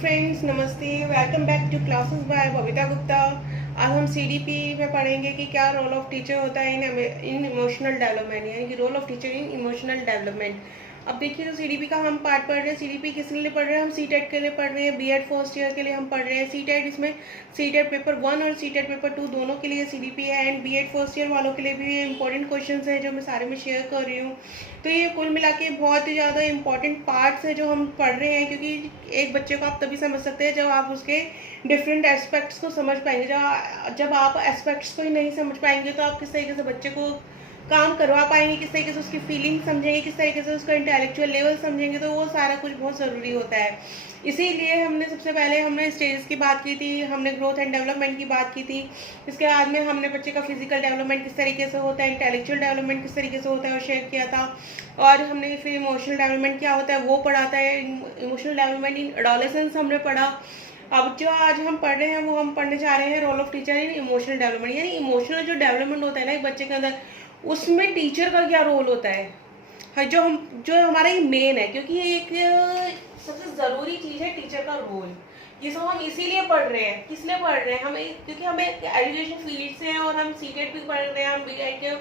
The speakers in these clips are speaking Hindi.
फ्रेंड्स, नमस्ते। Welcome back to classes by Babita Gupta. आज हम सीडीपी में पढ़ेंगे कि क्या रोल ऑफ टीचर होता है इन इमोशनल डेवलपमेंट, यानी कि role of teacher in emotional development. अब देखिए, जो सीडीपी का हम पार्ट पढ़ रहे हैं, सीडीपी किस लिए पढ़ रहे हैं? हम सीटेट के लिए पढ़ रहे हैं, बीएड फर्स्ट ईयर के लिए हम पढ़ रहे हैं सीटेट। इसमें सीटेट पेपर 1 और सीटेट पेपर 2 दोनों के लिए सीडीपी है, एंड बीएड फर्स्ट ईयर वालों के लिए भी इंपॉर्टेंट क्वेश्चंस हैं जो मैं सारे में शेयर कर रही हूँ। तो ये कुल मिला के बहुत ही ज़्यादा इंपॉर्टेंट पार्ट्स है जो हम पढ़ रहे हैं, क्योंकि एक बच्चे को आप तभी समझ सकते हैं जब आप उसके डिफरेंट एस्पेक्ट्स को समझ पाएंगे। जब आप एस्पेक्ट्स को ही नहीं समझ पाएंगे तो आप किस तरीके से बच्चे को काम करवा पाएंगे, किस तरीके से उसकी फीलिंग समझेंगे, किस तरीके से उसका इंटेलेक्चुअल लेवल समझेंगे, तो वो सारा कुछ बहुत ज़रूरी होता है। इसीलिए हमने सबसे पहले हमने स्टेजेस की बात की थी, हमने ग्रोथ एंड डेवलपमेंट की बात की थी। इसके बाद में हमने बच्चे का फिजिकल डेवलपमेंट किस तरीके से होता है, इंटेलेक्चुअल डेवलपमेंट किस तरीके से होता है वो शेयर किया था। और हमने फिर इमोशनल डेवलपमेंट क्या होता है वो पढ़ा था। इमोशनल डेवलपमेंट इन एडोलेसेंस हमने पढ़ा। अब जो आज हम पढ़ रहे हैं वो हम पढ़ने जा रहे हैं role of teacher in emotional development, यानी इमोशनल जो डेवलपमेंट होता है ना एक बच्चे के अंदर, उसमें टीचर का क्या रोल होता है जो हमारा ये मेन है, क्योंकि ये एक सबसे ज़रूरी चीज़ है टीचर का रोल। ये सब हम इसीलिए पढ़ रहे हैं। किस लिए पढ़ रहे हैं? क्योंकि हमें एजुकेशन फील्ड से हैं और हम सीटेट भी पढ़ रहे हैं, हम बीएड के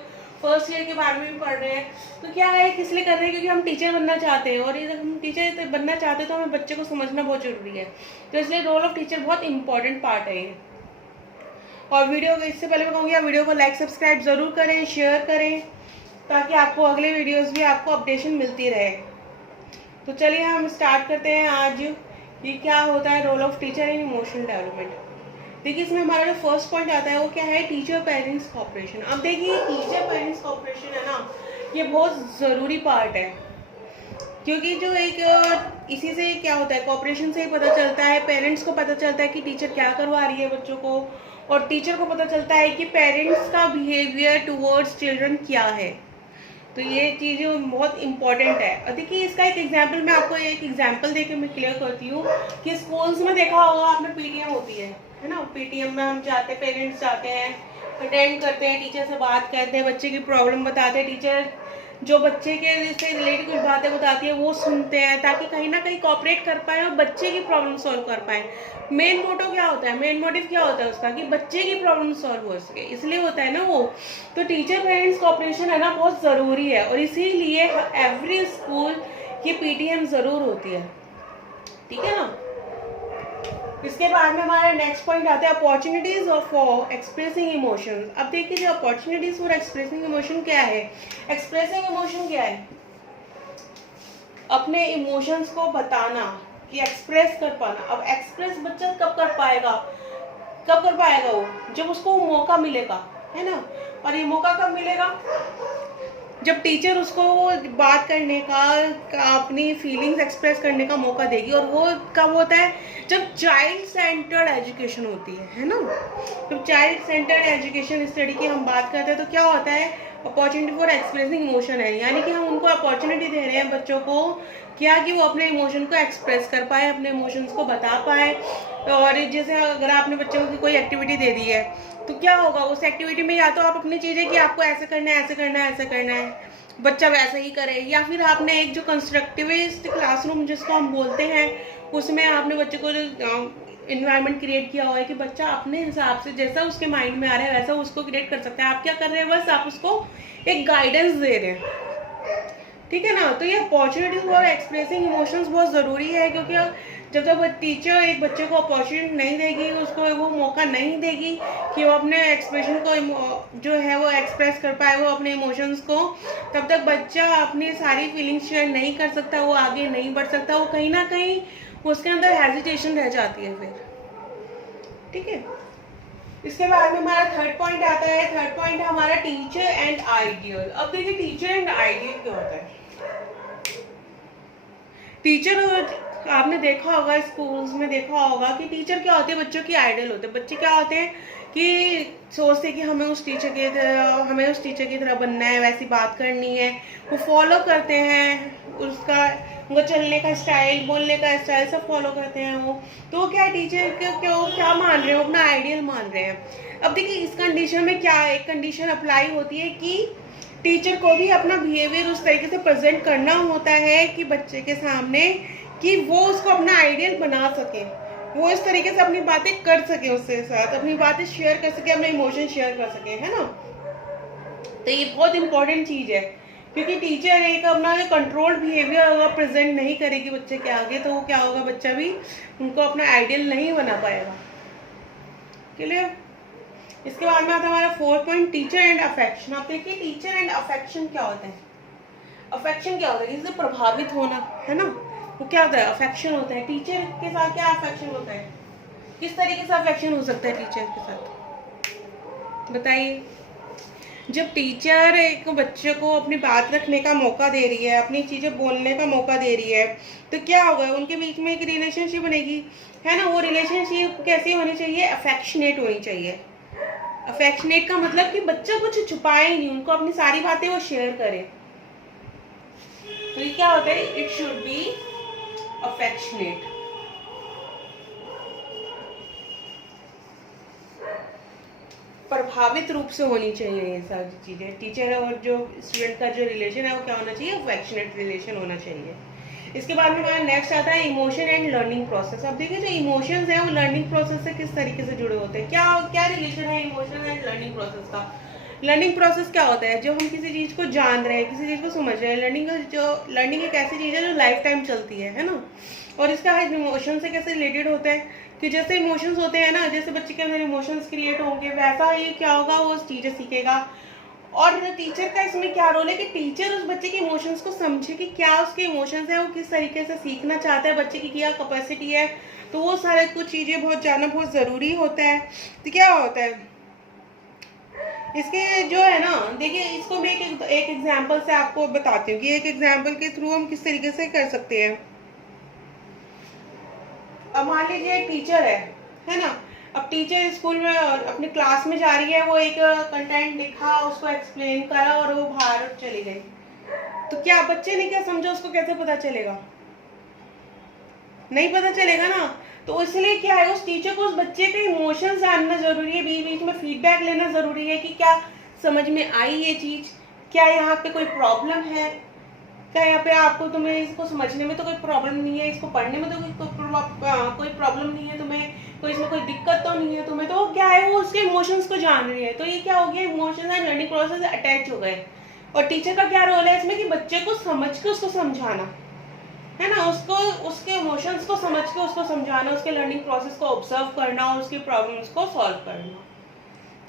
फर्स्ट ईयर के बारे में भी पढ़ रहे हैं। तो क्या है, किस लिए कर रहे हैं? क्योंकि हम टीचर बनना चाहते हैं, और ये हम टीचर बनना चाहते हैं तो हमें बच्चे को समझना बहुत ज़रूरी है। तो इसलिए रोल ऑफ टीचर बहुत इंपॉर्टेंट पार्ट है ये। और वीडियो इससे पहले मैं कहूँगी, वीडियो को लाइक सब्सक्राइब ज़रूर करें, शेयर करें, ताकि आपको अगले वीडियोस भी आपको अपडेशन मिलती रहे। तो चलिए हम स्टार्ट करते हैं आज ये क्या होता है role of teacher in emotional development. देखिए, इसमें हमारा जो फर्स्ट पॉइंट आता है वो क्या है? Teacher parents cooperation. अब देखिए, टीचर पेरेंट्स कोऑपरेशन है ना, ये बहुत ज़रूरी पार्ट है, क्योंकि जो एक इसी से क्या होता है, कोऑपरेशन से ही पता चलता है, पेरेंट्स को पता चलता है कि टीचर क्या करवा रही है बच्चों को, और टीचर को पता चलता है कि पेरेंट्स का बिहेवियर टुवर्ड्स चिल्ड्रन क्या है। तो ये चीज़ें बहुत इंपॉर्टेंट है। देखिए, इसका एक एग्जांपल मैं आपको एक एग्जांपल देके मैं क्लियर करती हूँ कि स्कूल्स में देखा होगा आपने, पीटीएम होती है ना। पीटीएम में हम जाते हैं, पेरेंट्स जाते हैं, अटेंड करते हैं, टीचर से बात करते हैं, बच्चे की प्रॉब्लम बताते हैं, टीचर जो बच्चे के से रिलेटेड कुछ बातें बताती है वो सुनते हैं, ताकि कहीं ना कहीं कोऑपरेट कर पाए और बच्चे की प्रॉब्लम सॉल्व कर पाए। मेन मोटिव क्या होता है? मेन मोटिव क्या होता है उसका? कि बच्चे की प्रॉब्लम सॉल्व हो सके, इसलिए होता है ना वो। तो टीचर पेरेंट्स कोऑपरेशन है ना बहुत ज़रूरी है, और इसीलिए एवरी स्कूल की पीटीएम ज़रूर होती है, ठीक है ना। इसके बाद में हमारा नेक्स्ट पॉइंट आता है अपॉर्चुनिटीज फॉर एक्सप्रेसिंग इमोशंस। अब देखिए, जो अपॉर्चुनिटीज फॉर एक्सप्रेसिंग इमोशन क्या है? एक्सप्रेसिंग इमोशन क्या है? अपने इमोशंस को बताना, कि एक्सप्रेस कर पाना। अब एक्सप्रेस बच्चा कब कर पाएगा? वो जब उसको मौका मिलेगा, है ना। और ये मौका कब मिलेगा? जब टीचर उसको बात करने का, अपनी फीलिंग्स एक्सप्रेस करने का मौका देगी। और वो कब होता है? जब चाइल्ड सेंटर्ड एजुकेशन होती है ना। जब चाइल्ड सेंटर्ड एजुकेशन स्टडी की हम बात करते हैं तो क्या होता है? अपॉर्चुनिटी फॉर एक्सप्रेसिंग इमोशन है, यानी कि हम उनको अपॉर्चुनिटी दे रहे हैं बच्चों को, क्या कि वो अपने इमोशन को एक्सप्रेस कर पाए, अपने इमोशंस को बता पाए। और जैसे अगर आपने बच्चों की कोई एक्टिविटी दे दी है तो क्या होगा उस एक्टिविटी में? या तो आप अपनी चीज़ें कि आपको ऐसे करना है, ऐसे करना है, ऐसे करना है, बच्चा वैसे ही करे, या फिर आपने एक जो कंस्ट्रक्टिविस्ट क्लासरूम जिसको हम बोलते हैं, उसमें आपने बच्चे को जो इन्वायरमेंट क्रिएट किया हुआ है कि बच्चा अपने हिसाब से जैसा उसके माइंड में आ रहा है वैसा उसको क्रिएट कर सकता है। आप क्या कर रहे हैं? बस आप उसको एक गाइडेंस दे रहे हैं, ठीक है ना। तो ये अपॉर्चुनिटी फॉर एक्सप्रेसिंग इमोशंस बहुत ज़रूरी है, क्योंकि जब तक टीचर एक बच्चे को अपॉर्चुनिटी नहीं देगी, उसको वो मौका नहीं देगी कि वो अपने एक्सप्रेशन को जो है वो एक्सप्रेस कर पाए, वो अपने इमोशंस को, तब तक बच्चा अपनी सारी फीलिंग्स शेयर नहीं कर सकता, वो आगे नहीं बढ़ सकता, वो कहीं ना कहीं उसके अंदर हेजिटेशन रह जाती है फिर, ठीक है। इसके बाद में हमारा थर्ड पॉइंट आता है। थर्ड पॉइंट है हमारा टीचर एंड आइडियल। अब देखिए, टीचर एंड आइडियल क्या होता है? टीचर, आपने देखा होगा स्कूल्स में देखा होगा कि टीचर क्या होते हैं? बच्चों की आइडल होते हैं। बच्चे क्या होते हैं कि सोचते हैं कि हमें उस टीचर की तरह बनना है, वैसी बात करनी है, वो फॉलो करते हैं उसका, उनका चलने का स्टाइल, बोलने का स्टाइल सब फॉलो करते हैं वो। तो क्या टीचर को क्या मान रहे हो? अपना आइडियल मान रहे हैं। अब देखिए, इस कंडीशन में क्या एक कंडीशन अप्लाई होती है कि टीचर को भी अपना बिहेवियर उस तरीके से प्रेजेंट करना होता है कि बच्चे के सामने कि वो उसको अपना आइडियल बना सके, वो इस तरीके से अपनी बातें कर सके, उसके साथ अपनी बातें शेयर कर सके, अपने इमोशन शेयर कर सके, है ना। तो ये बहुत इंपॉर्टेंट चीज़ है, क्योंकि टीचर एक अपना कंट्रोल्ड बिहेवियर अगर प्रेजेंट नहीं करेगी बच्चे के आगे, तो वो क्या होगा, बच्चा भी उनको अपना आइडियल नहीं बना पाएगा। क्लियर। इसके बाद में आता है हमारा 4 पॉइंट, टीचर एंड अफेक्शन। आप देखिए टीचर एंड अफेक्शन क्या होता है। अफेक्शन क्या होता है, इससे प्रभावित होना, है ना, वो क्या होता है, अफेक्शन होता है। टीचर के साथ क्या अफेक्शन होता है, किस तरीके से अफेक्शन हो सकता है टीचर के साथ, बताइए। जब टीचर एक बच्चे को अपनी बात रखने का मौका दे रही है, अपनी चीज़ें बोलने का मौका दे रही है, तो क्या होगा, उनके बीच में एक रिलेशनशिप बनेगी, है ना। वो रिलेशनशिप कैसी होनी चाहिए, अफेक्शनेट होनी चाहिए। अफेक्शनेट का मतलब कि बच्चा कुछ छुपाए नहीं, उनको अपनी सारी बातें वो शेयर करे। तो ये क्या होता है, इट शुड बी अफेक्शनेट। प्रभावित रूप से होनी चाहिए ये सारी चीजें। टीचर और जो स्टूडेंट का जो रिलेशन है वो क्या होना चाहिए, अफेक्शनेट रिलेशन होना चाहिए। इसके बाद में हमारा नेक्स्ट आता है इमोशन एंड लर्निंग प्रोसेस। अब देखिए जो इमोशंस है वो लर्निंग प्रोसेस से किस तरीके से जुड़े होते हैं, क्या क्या रिलेशन है इमोशन एंड लर्निंग प्रोसेस का। लर्निंग प्रोसेस क्या होता है, जो हम किसी चीज़ को जान रहे हैं, किसी चीज़ को समझ रहे हैं। लर्निंग एक ऐसी चीज़ है जो लाइफ टाइम चलती है ना। और इसका इमोशन से कैसे रिलेटेड होता है कि जैसे इमोशंस होते हैं ना, जैसे बच्चे के अंदर इमोशंस क्रिएट होंगे, वैसा ही क्या होगा, वो चीज़ें सीखेगा। और टीचर का इसमें क्या रोल है कि टीचर उस बच्चे के इमोशंस को समझे कि क्या उसके इमोशंस है, वो किस तरीके से सीखना चाहता है, बच्चे की क्या कैपेसिटी है। तो वो सारे कुछ चीज़ें बहुत जानना बहुत ज़रूरी होता है। तो क्या होता है इसके जो है ना, देखिए इसको मैं एक एग्जाम्पल से आपको बताती हूँ कि एक एग्जाम्पल के थ्रू हम किस तरीके से कर सकते हैं। अब मान लीजिए एक टीचर है ना। अब टीचर स्कूल में अपनी क्लास में जा रही है, वो एक कंटेंट लिखा, उसको एक्सप्लेन करा और वो बाहर चली गई। तो क्या बच्चे ने क्या समझा, उसको कैसे पता चलेगा, नहीं पता चलेगा ना। तो इसलिए क्या है, उस टीचर को उस बच्चे के इमोशंस जानना जरूरी है, बीच बीच में फीडबैक लेना जरूरी है कि क्या समझ में आई ये चीज, क्या यहाँ पे कोई प्रॉब्लम है, क्या यहाँ पे आपको तुम्हें इसको समझने में तो कोई प्रॉब्लम नहीं है, इसको पढ़ने में तो कोई प्रॉब्लम नहीं है तुम्हें, कोई इसमें कोई दिक्कत तो नहीं है तुम्हें। तो क्या है, वो उसके इमोशंस को जान रही है। तो ये क्या हो गया, emotions and learning process attach हो गए। और टीचर का क्या रोल है इसमें कि बच्चे को समझ के उसको समझाना, है ना, उसको उसके इमोशंस को समझ के उसको समझाना, उसके लर्निंग प्रोसेस को ऑब्जर्व करना और उसकी प्रॉब्लम्स को सॉल्व करना।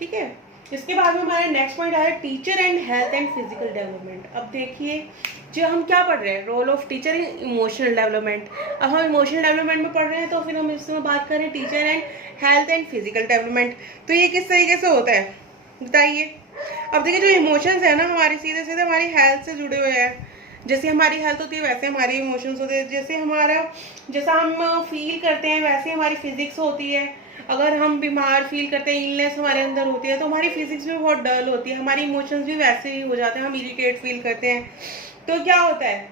ठीक है। इसके बाद में हमारा नेक्स्ट पॉइंट आया teacher and health and physical development. अब देखिए जो हम क्या पढ़ रहे हैं, role of teacher in emotional development. अब हम इमोशनल डेवलपमेंट में पढ़ रहे हैं, तो फिर हम इसमें बात करें teacher and health and physical development. तो ये किस तरीके से होता है बताइए। अब देखिए जो इमोशंस है ना हमारी, सीधे सीधे हमारी हेल्थ से जुड़े हुए हैं। जैसे हमारी हेल्थ होती है वैसे हमारे इमोशंस होते हैं। जैसा हम फील करते हैं वैसे हमारी फिजिक्स होती है। अगर हम बीमार फील करते हैं, इलनेस हमारे अंदर होती है, तो हमारी फिजिक्स भी बहुत डल होती है, हमारी इमोशंस भी वैसे ही हो जाते हैं, हम इरिटेट फील करते हैं। तो क्या होता है,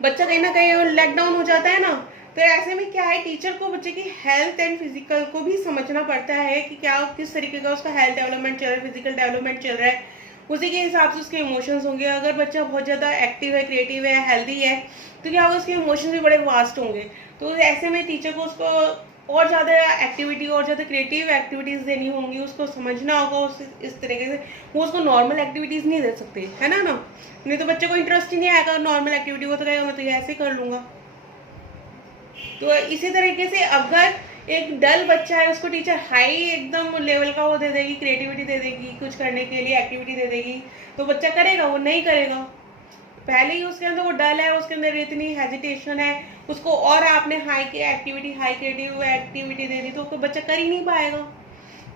बच्चा कहीं ना कहीं लेट डाउन हो जाता है ना। तो ऐसे में क्या है, टीचर को बच्चे की हेल्थ एंड फिजिकल को भी समझना पड़ता है कि क्या किस तरीके का उसका हेल्थ डेवलपमेंट चल रहा है, फिजिकल डेवलपमेंट चल रहा है, उसी के हिसाब से उसके इमोशंस होंगे। अगर बच्चा बहुत ज़्यादा एक्टिव है, क्रिएटिव है, हेल्दी है, तो क्या होगा, उसके इमोशंस भी बड़े वास्ट होंगे। तो ऐसे में टीचर को उसको और ज़्यादा एक्टिविटी और ज़्यादा क्रिएटिव एक्टिविटीज़ देनी होंगी, उसको समझना होगा उस इस तरीके से। वो उसको नॉर्मल एक्टिविटीज़ नहीं दे सकते, है ना नहीं तो बच्चे को इंटरेस्ट ही नहीं आएगा नॉर्मल एक्टिविटी को, तो कहेगा मैं तो ये ऐसे कर लूँगा। तो इसी तरीके से अगर एक डल बच्चा है, उसको टीचर हाई एकदम लेवल का वो दे देगी, क्रिएटिविटी दे देगी, कुछ करने के लिए एक्टिविटी दे देगी, तो बच्चा करेगा, वो नहीं करेगा। पहले ही उसके अंदर वो डल है, उसके अंदर इतनी हेजिटेशन है, उसको और आपने हाई क्रिएटिव एक्टिविटी दे दी तो बच्चा कर ही नहीं पाएगा।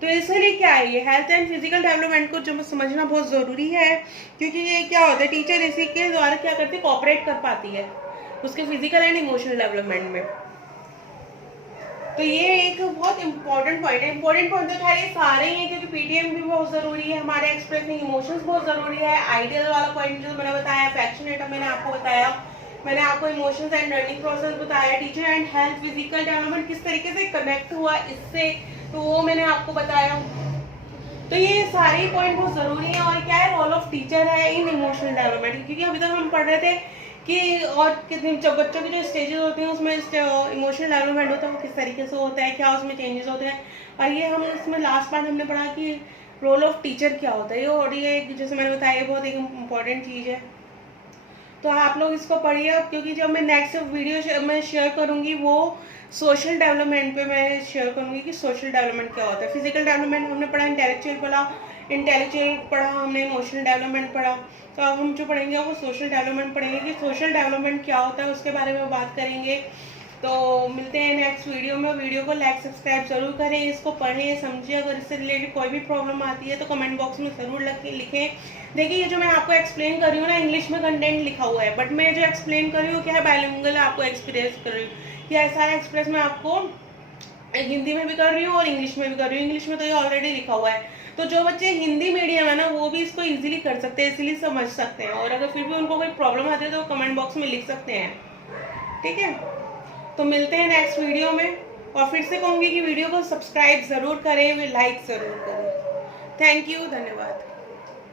तो इसलिए क्या है, ये हेल्थ एंड फिजिकल डेवलपमेंट को जो समझना बहुत ज़रूरी है, क्योंकि ये क्या होता है, टीचर इसी के द्वारा क्या करती है, कोऑपरेट कर पाती है उसके फिजिकल एंड इमोशनल डेवलपमेंट में। तो ये एक बहुत इंपॉर्टेंट पॉइंट है। इंपॉर्टेंट पॉइंट तो खैर ये सारे ही हैं, क्योंकि पीटीएम भी बहुत ज़रूरी है, हमारे एक्सप्रेसिंग इमोशंस बहुत ज़रूरी है। आइडियल वाला पॉइंट जो मैंने बताया, अफेक्शनेट मैंने आपको बताया, मैंने आपको इमोशंस एंड लर्निंग प्रोसेस बताया, teacher and health physical development किस तरीके से कनेक्ट हुआ इससे, तो वो मैंने आपको बताया। तो ये सारे पॉइंट बहुत ज़रूरी है। और क्या है, रोल ऑफ टीचर है इन इमोशनल डेवलपमेंट, क्योंकि अभी तक हम पढ़ रहे थे कि और कितने जब बच्चों की जो स्टेजेस होती हैं उसमें इमोशनल डेवलपमेंट होता है वो किस तरीके से होता है, क्या उसमें चेंजेस होते हैं। और ये हम इसमें लास्ट पार्ट हमने पढ़ा कि रोल ऑफ टीचर क्या होता है। और ये जैसे मैंने बताया बहुत एक इम्पॉर्टेंट चीज़ है, तो आप लोग इसको पढ़िए अब, क्योंकि जब मैं नेक्स्ट वीडियो मैं शेयर करूँगी वो सोशल डेवलपमेंट पे मैं शेयर करूँगी कि सोशल डेवलपमेंट क्या होता है। फिजिकल डेवलपमेंट हमने पढ़ा, इंटेलेक्चुअल पढ़ा हमने, इमोशनल डेवलपमेंट पढ़ा। तो अब हम जो पढ़ेंगे वो सोशल डेवलपमेंट पढ़ेंगे कि सोशल डेवलपमेंट क्या होता है, उसके बारे में बात करेंगे। तो मिलते हैं नेक्स्ट वीडियो में। वीडियो को लाइक सब्सक्राइब जरूर करें, इसको पढ़ें समझिए। अगर इससे रिलेटेड कोई भी प्रॉब्लम आती है तो कमेंट बॉक्स में ज़रूर लिखें। देखिए ये जो मैं आपको एक्सप्लेन कर रही हूँ ना, इंग्लिश में कंटेंट लिखा हुआ है, बट मैं जो एक्सप्लेन कर रही हूँ क्या है, बाइलिंगुअल आपको एक्सपीरियंस कर रही हूँ। ये सारा एक्सप्रेस मैं आपको हिंदी में भी कर रही हूँ और इंग्लिश में भी कर रही हूँ। इंग्लिश में तो ये ऑलरेडी लिखा हुआ है, तो जो बच्चे हिंदी मीडियम है ना वो भी इसको इजीली कर सकते हैं, इजीली समझ सकते हैं। और अगर फिर भी उनको कोई प्रॉब्लम आती है तो कमेंट बॉक्स में लिख सकते हैं, ठीक है। तो मिलते हैं नेक्स्ट वीडियो में, और फिर से कहूँगी कि वीडियो को सब्सक्राइब ज़रूर करें, लाइक ज़रूर करें। थैंक यू, धन्यवाद।